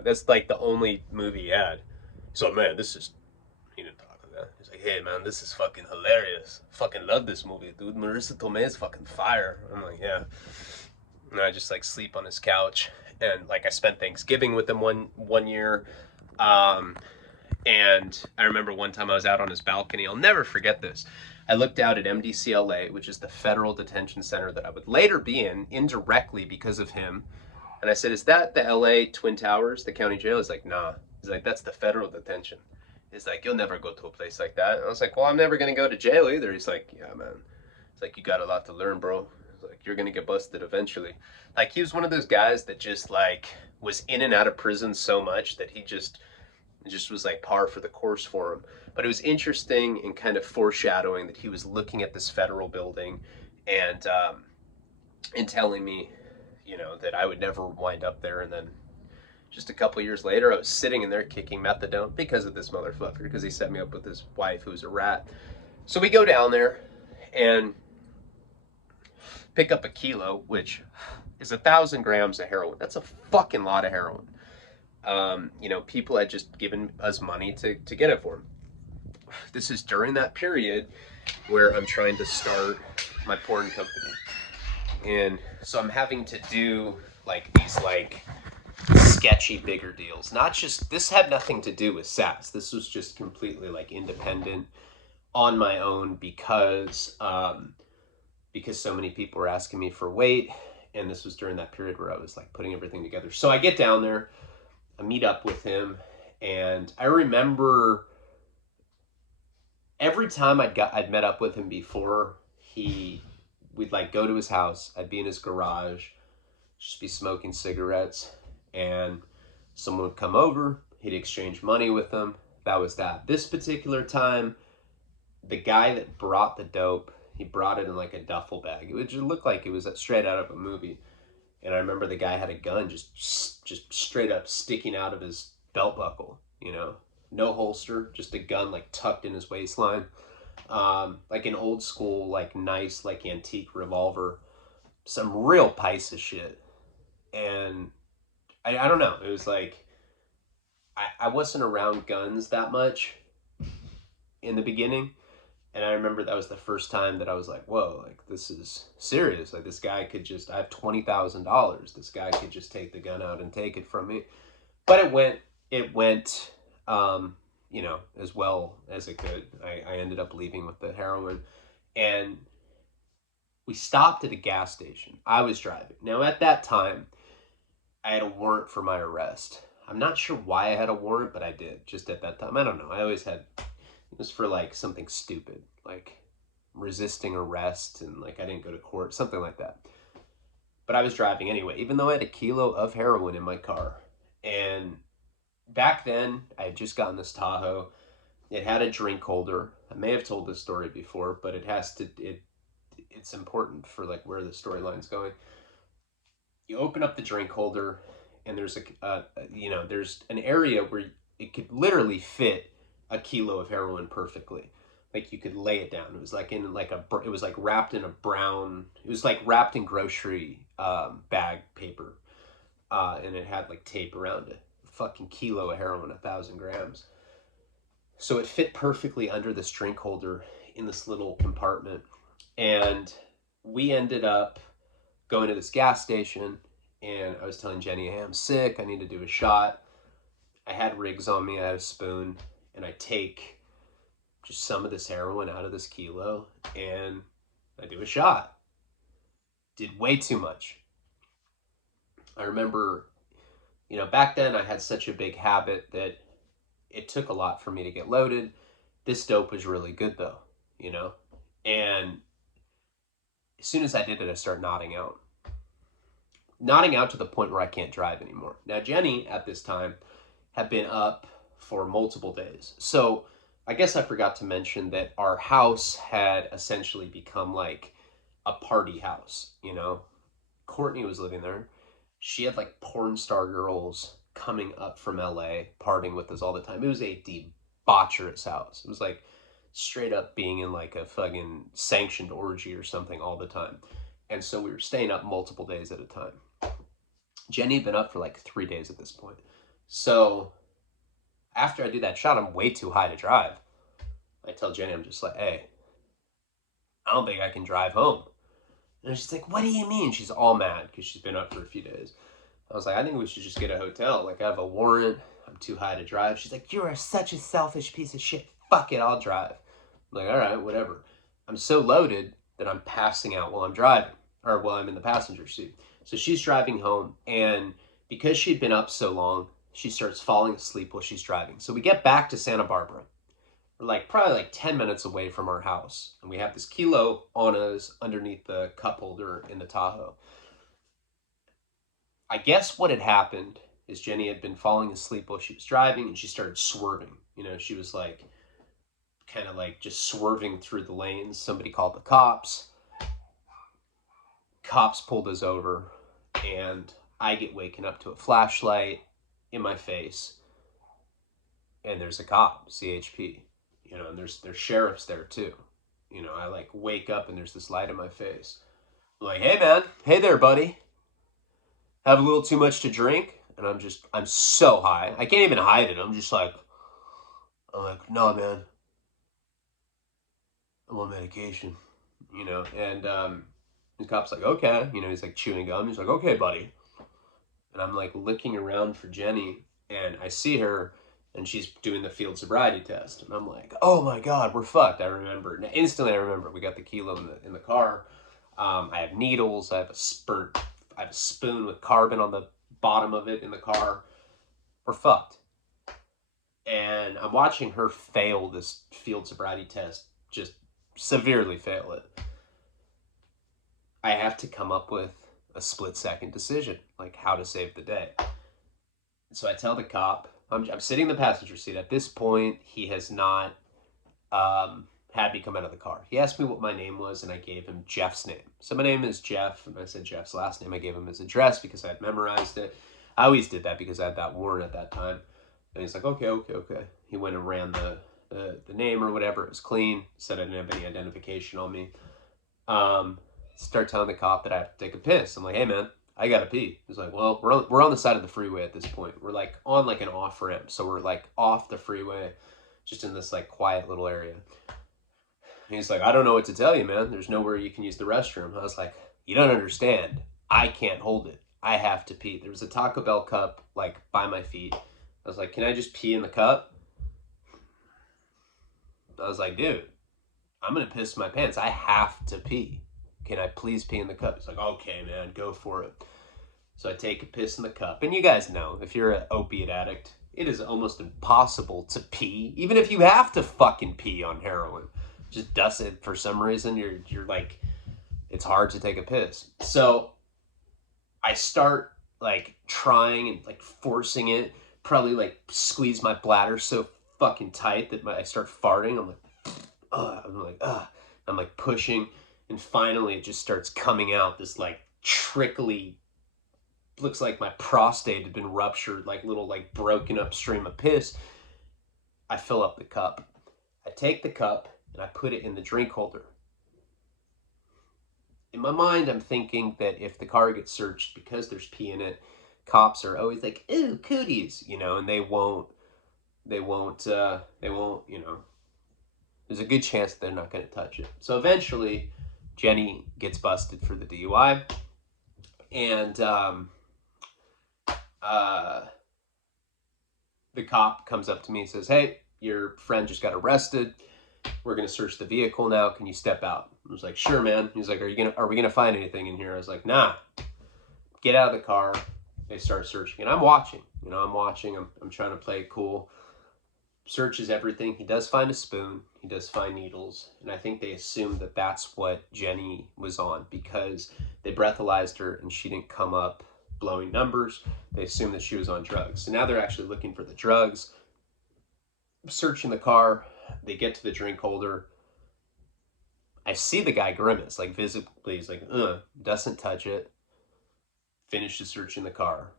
That's like the only movie he had. So man, he didn't talk like that. He's like, "Hey man, this is fucking hilarious. Fucking love this movie, dude. Marissa Tomei is fucking fire." I'm like, "Yeah." And I just like sleep on his couch, and like I spent Thanksgiving with him one year. And I remember one time I was out on his balcony. I'll never forget this. I looked out at MDCLA, which is the federal detention center that I would later be in indirectly because of him. And I said, "Is that the LA Twin Towers, the county jail?" He's like, "Nah." He's like, "That's the federal detention." He's like, "You'll never go to a place like that." And I was like, "Well, I'm never going to go to jail either." He's like, "Yeah, man." It's like, "You got a lot to learn, bro." He's like, "You're going to get busted eventually." Like, he was one of those guys that just like was in and out of prison so much that it just was like par for the course for him. But it was interesting and kind of foreshadowing that he was looking at this federal building and telling me, you know, that I would never wind up there. And then just a couple years later, I was sitting in there kicking methadone because of this motherfucker, because he set me up with his wife who's a rat. So we go down there and pick up a kilo, which is 1,000 grams of heroin. That's a fucking lot of heroin. You know, people had just given us money to get it for him. This is during that period where I'm trying to start my porn company. And so I'm having to do like these like sketchy bigger deals. Not just, this had nothing to do with SaaS. This was just completely like independent on my own because so many people were asking me for weight, and this was during that period where I was like putting everything together. So I get down there, I meet up with him, and I remember every time I'd met up with him before, we'd like go to his house, I'd be in his garage, just be smoking cigarettes, and someone would come over, he'd exchange money with them. That was that. This particular time, the guy that brought the dope, he brought it in like a duffel bag. It would just look like it was straight out of a movie. And I remember the guy had a gun just straight up sticking out of his belt buckle, you know, no holster, just a gun like tucked in his waistline, like an old school, like nice, like antique revolver, some real piece of shit. And I don't know, it was like I wasn't around guns that much in the beginning. And I remember that was the first time that I was like, whoa, like this is serious. Like this guy could just, I have $20,000. This guy could just take the gun out and take it from me. But it went, you know, as well as it could. I ended up leaving with the heroin, and we stopped at a gas station. I was driving. Now at that time, I had a warrant for my arrest. I'm not sure why I had a warrant, but I did just at that time. I don't know. I always had, it was for like something stupid, like resisting arrest, and like I didn't go to court, something like that. But I was driving anyway, even though I had a kilo of heroin in my car. And back then, I had just gotten this Tahoe. It had a drink holder. I may have told this story before, but it's important for like where the storyline's going. You open up the drink holder, and there's there's an area where it could literally fit a kilo of heroin perfectly. Like you could lay it down. It was like in like it was like wrapped in a brown, it was like wrapped in grocery bag paper. And it had like tape around it. A fucking kilo of heroin, 1,000 grams. So it fit perfectly under this drink holder in this little compartment. And we ended up going to this gas station, and I was telling Jenny, hey, I'm sick, I need to do a shot. I had rigs on me, I had a spoon, and I take just some of this heroin out of this kilo, and I do a shot. Did way too much. I remember, you know, back then I had such a big habit that it took a lot for me to get loaded. This dope was really good though, you know? And as soon as I did it, I started nodding out. Nodding out to the point where I can't drive anymore. Now, Jenny, at this time, had been up for multiple days. So I guess I forgot to mention that our house had essentially become like a party house, you know? Courtney was living there. She had like porn star girls coming up from LA, partying with us all the time. It was a debaucherous house. It was like straight up being in like a fucking sanctioned orgy or something all the time. And so we were staying up multiple days at a time. Jenny had been up for like 3 days at this point. So after I do that shot, I'm way too high to drive. I tell Jenny, I'm just like, hey, I don't think I can drive home. And she's like, what do you mean? She's all mad because she's been up for a few days. I was like, I think we should just get a hotel. Like, I have a warrant. I'm too high to drive. She's like, you are such a selfish piece of shit. Fuck it, I'll drive. I'm like, all right, whatever. I'm so loaded that I'm passing out while I'm driving, or while I'm in the passenger seat. So she's driving home, and because she'd been up so long, she starts falling asleep while she's driving. So we get back to Santa Barbara. We're like probably like 10 minutes away from our house, and we have this kilo on us underneath the cup holder in the Tahoe. I guess what had happened is Jenny had been falling asleep while she was driving, and she started swerving. You know, she was like, kind of like just swerving through the lanes. Somebody called the cops. Cops pulled us over, and I get waken up to a flashlight in my face, and there's a cop, CHP, you know, and there's sheriffs there too. You know, I like wake up and there's this light in my face. I'm like, hey man, hey there, buddy. Have a little too much to drink? And I'm so high. I can't even hide it. I'm like, no man, I'm on medication, you know, and the cop's like, okay, you know, he's like chewing gum. He's like, okay, buddy. And I'm like looking around for Jenny, and I see her, and she's doing the field sobriety test. And I'm like, oh my God, we're fucked. I remember. And instantly I remember we got the kilo in the car. I have needles. I have a spoon with carbon on the bottom of it in the car. We're fucked. And I'm watching her fail this field sobriety test, just severely fail it. I have to come up with a split-second decision, like how to save the day. So I tell the cop, I'm sitting in the passenger seat. At this point, he has not had me come out of the car. He asked me what my name was, and I gave him Jeff's name. So my name is Jeff, and I said Jeff's last name. I gave him his address because I had memorized it. I always did that because I had that warrant at that time. And he's like, okay. He went and ran the name or whatever. It was clean. Said I didn't have any identification on me. Start telling the cop that I have to take a piss. I'm like, hey man, I gotta pee. He's like, well, we're on the side of the freeway at this point. We're like on like an off ramp, so we're like off the freeway, just in this like quiet little area. He's like, I don't know what to tell you, man. There's nowhere you can use the restroom. I was like, you don't understand. I can't hold it. I have to pee. There was a Taco Bell cup like by my feet. I was like, can I just pee in the cup? I was like, dude, I'm gonna piss my pants. I have to pee. Can I please pee in the cup? He's like, okay, man, go for it. So I take a piss in the cup. And you guys know, if you're an opiate addict, it is almost impossible to pee, even if you have to fucking pee on heroin. Just does it for some reason. You're like, it's hard to take a piss. So I start like trying and like forcing it, probably like squeeze my bladder so fucking tight that I start farting. I'm like pushing, and finally it just starts coming out, this like trickly, looks like my prostate had been ruptured, like little like broken up stream of piss. I fill up the cup. I take the cup and I put it in the drink holder. In my mind, I'm thinking that if the car gets searched because there's pee in it, cops are always like, ooh, cooties, you know, and they won't, you know, there's a good chance they're not going to touch it. So eventually, Jenny gets busted for the DUI, and the cop comes up to me and says, hey, your friend just got arrested. We're going to search the vehicle now. Can you step out? I was like, sure, man. He's like, are we going to find anything in here? I was like, nah. Get out of the car. They start searching, and I'm watching. You know, I'm trying to play it cool. Searches everything. He does find a spoon. He does find needles. And I think they assumed that that's what Jenny was on because they breathalyzed her and she didn't come up blowing numbers. They assumed that she was on drugs. So now they're actually looking for the drugs. Searching the car. They get to the drink holder. I see the guy grimace, like visibly. He's like, doesn't touch it. Finishes searching the car.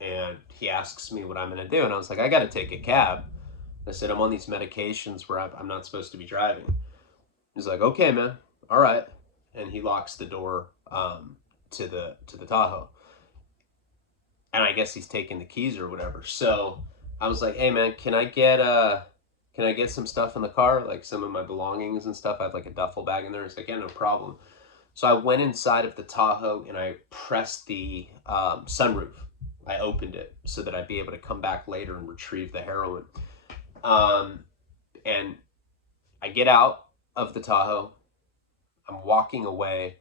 And he asks me what I'm going to do. And I was like, I got to take a cab. I said, I'm on these medications where I'm not supposed to be driving. He's like, okay, man. All right. And he locks the door to the Tahoe. And I guess he's taking the keys or whatever. So I was like, hey, man, can I get some stuff in the car? Like some of my belongings and stuff. I have like a duffel bag in there. He's like, yeah, no problem. So I went inside of the Tahoe and I pressed the sunroof. I opened it so that I'd be able to come back later and retrieve the heroin. And I get out of the Tahoe, I'm walking away,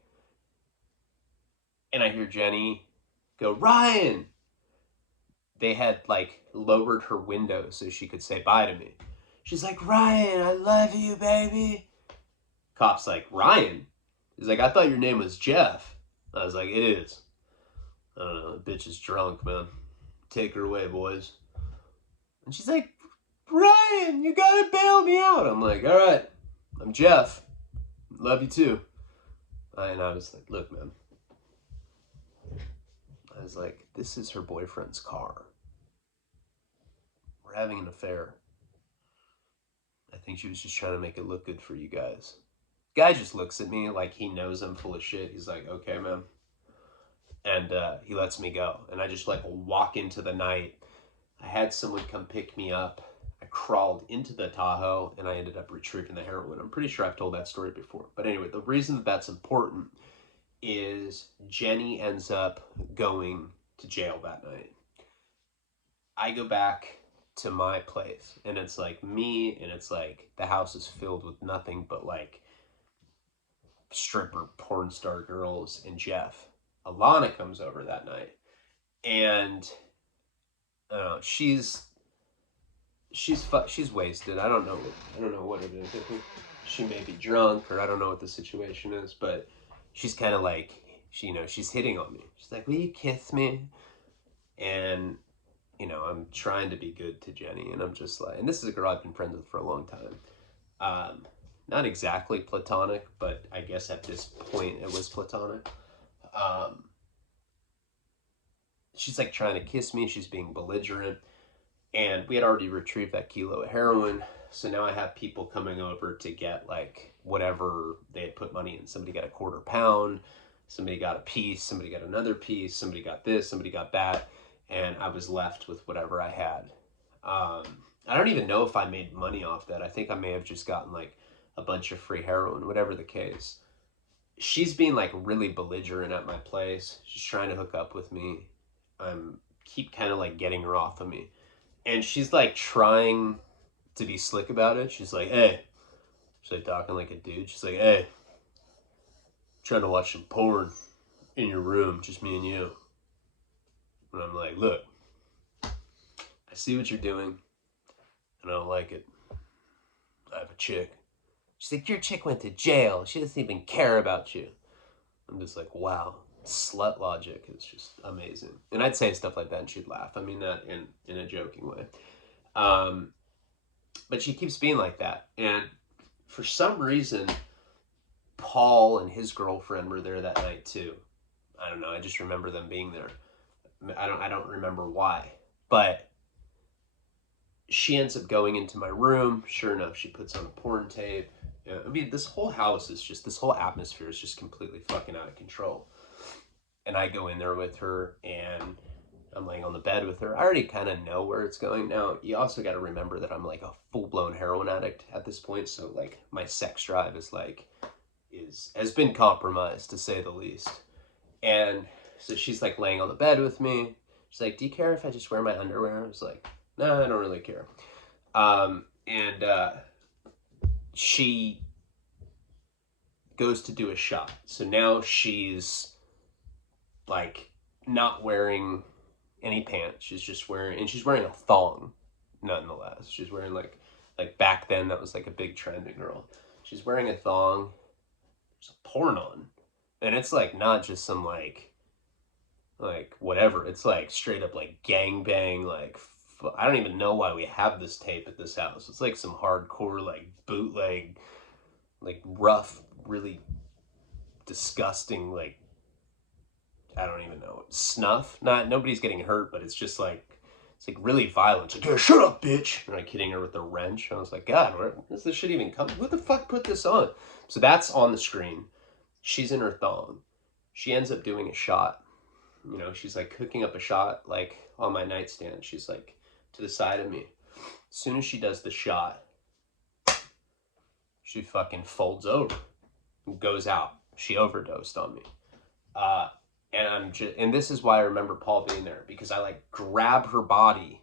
and I hear Jenny go, Ryan! They had like lowered her window so she could say bye to me. She's like, Ryan, I love you, baby. Cop's like, Ryan? He's like, I thought your name was Jeff. I was like, it is. I don't know, the bitch is drunk, man. Take her away, boys. And she's like, Ryan, you gotta bail me out. I'm like, all right, I'm Jeff. Love you too. And I was like, look, man. I was like, this is her boyfriend's car. We're having an affair. I think she was just trying to make it look good for you guys. Guy just looks at me like he knows I'm full of shit. He's like, okay, man. And he lets me go. And I just like walk into the night. I had someone come pick me up. I crawled into the Tahoe and I ended up retrieving the heroin. I'm pretty sure I've told that story before. But anyway, the reason that that's important is Jenny ends up going to jail that night. I go back to my place and it's like me and it's like the house is filled with nothing but like stripper porn star girls and Jeff. Alana comes over that night and she's wasted. I don't know what it is. I think she may be drunk or I don't know what the situation is, but she's kind of like she's hitting on me. She's like, will you kiss me? And I'm trying to be good to Jenny, and I'm just like, and this is a girl I've been friends with for a long time. Not exactly platonic, but I guess at this point it was platonic. She's like trying to kiss me. She's being belligerent. And we had already retrieved that kilo of heroin. So now I have people coming over to get like whatever they had put money in. Somebody got a quarter pound. Somebody got a piece. Somebody got another piece. Somebody got this. Somebody got that. And I was left with whatever I had. I don't even know if I made money off that. I think I may have just gotten like a bunch of free heroin, whatever the case. She's being like really belligerent at my place. She's trying to hook up with me. I'm keep kind of like getting her off of me. And she's like trying to be slick about it. She's like, hey. She's like talking like a dude. She's like, hey. Trying to watch some porn in your room, just me and you. And I'm like, look, I see what you're doing, and I don't like it. I have a chick. She's like, your chick went to jail. She doesn't even care about you. I'm just like, wow. Slut logic is just amazing. And I'd say stuff like that and she'd laugh. I mean that in a joking way. But she keeps being like that. And for some reason, Paul and his girlfriend were there that night too. I don't know. I just remember them being there. I don't remember why. But she ends up going into my room. Sure enough, she puts on a porn tape. I mean, this whole house is just, this whole atmosphere is just completely fucking out of control. And I go in there with her and I'm laying on the bed with her. I already kind of know where it's going. Now, you also got to remember that I'm like a full-blown heroin addict at this point. So like my sex drive has been compromised to say the least. And so she's like laying on the bed with me. She's like, do you care if I just wear my underwear? I was like, no, I don't really care. She goes to do a shot. So now she's like not wearing any pants. She's wearing a thong nonetheless. She's wearing like back then that was like a big trend in girl. She's wearing a thong. There's a porn on. And it's like not just some like whatever. It's like straight up like gangbang, like I don't even know why we have this tape at this house. It's like some hardcore like bootleg, like rough, really disgusting, like I don't even know, snuff. Nobody's getting hurt, but it's just like really violent. It's like, yeah, shut up, bitch. And I'm hitting her with a wrench. I was like, God, where does this shit even come? Who the fuck put this on? So that's on the screen. She's in her thong. She ends up doing a shot. She's like cooking up a shot like on my nightstand. She's like to the side of me. As soon as she does the shot, she fucking folds over and goes out. She overdosed on me. And this is why I remember Paul being there, because I like grab her body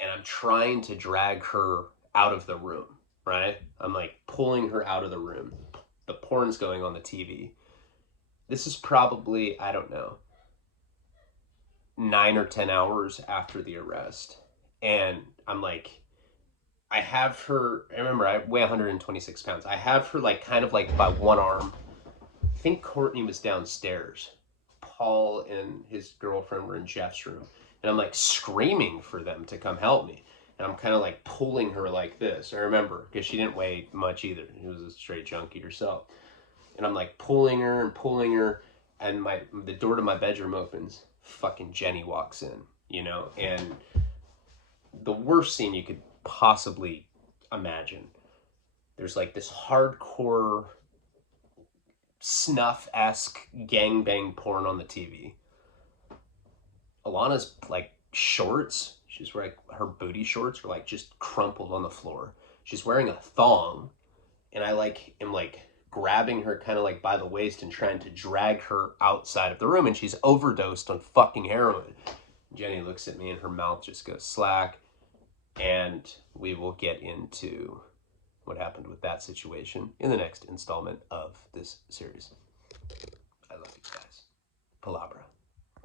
and I'm trying to drag her out of the room, right? I'm like pulling her out of the room. The porn's going on the TV. This is probably, I don't know, 9 or 10 hours after the arrest. And I'm like, I have her, I remember I weigh 126 pounds. I have her like kind of like by one arm. I think Courtney was downstairs. Paul and his girlfriend were in Jeff's room, and I'm like screaming for them to come help me. And I'm kind of like pulling her like this. I remember, because she didn't weigh much either. She was a straight junkie herself. And I'm like pulling her, and the door to my bedroom opens. Fucking Jenny walks in, you know, and the worst scene you could possibly imagine. There's like this hardcore snuff-esque gangbang porn on the TV. Alana's like shorts. She's wearing her booty shorts are like just crumpled on the floor. She's wearing a thong, and I like am like grabbing her kind of like by the waist and trying to drag her outside of the room, and she's overdosed on fucking heroin. Jenny looks at me and her mouth just goes slack, and we will get into what happened with that situation in the next installment of this series. I love you guys. Palabra.